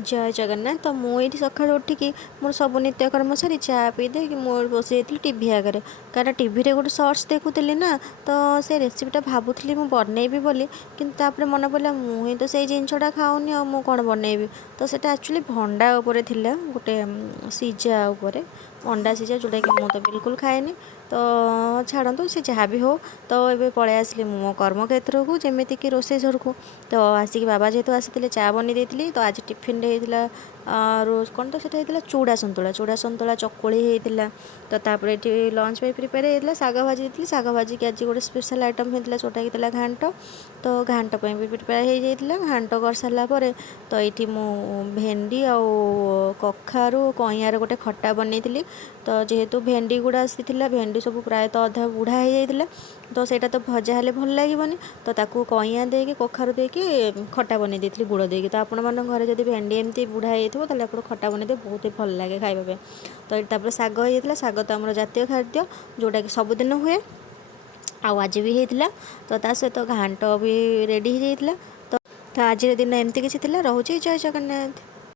जय जगन्नाथ। तो मुझे सका उठिकी मोर सब नित्यकर्म सारी चा पी दे मोर बस टीवी आगे कारण टीवी रे गोटे सर्ट्स देखुली ना। तो से रेसीपीटा भावुली मुझे बनईबी बोली कि मन पड़ा मुझे तो से जिनटा खाऊनी आ कौन बनईबी। तो सेटा एक्चुअली भंडा उपरे थिला गोटे सीजा उपरे अंडा सीजा जोटा कि मुझे तो बिल्कुल खाएनी। तो छाड़ू से जहाँ भी हो। तो ये पलि आसली मो कर्मक्षेत्र को जमीक रोसे घर को। तो आसिक बाबा जेहेतु आसी चा बनी देती। तो आज टिफिन होता रोज कौन तो होता चूड़ा सतुला चकुली होता। तो तापर ये लंच पे प्रिपेयर होता शाग भाजी थी शाग भाजी की आज गोटे स्पेशल आइटम होता जोटा कि घांट। तो घांट भी प्रिपेयर होता घांट कर सारापर। तो ये मु भेंडी आ कखारू कईयार गोटे खट्टा बनई। तो जेहेतु भेंडी गुड़ा आसी भेंडी सब प्रायतः अधा बुढ़ा हो जाता। तो सेटा तो भजा हेले भल लगे तो ताकू कईया देकी कखारू देकी खट्टा बनई देती गुड़ देकी। तो आपण मन घर जब भेंडी एमती बुढ़ा होता आप खट्टा बनई दे बहुत ही भल लगे खाइबा। तो ये शाग होता शाग तो आम जातीय खाद्य जोटा कि सबुदिन हुए आज भी होता। तो ता सहित घांट भी रेडी हो जाता। तो आज दिन एमती किसी रोचे। जय जगन्नाथ।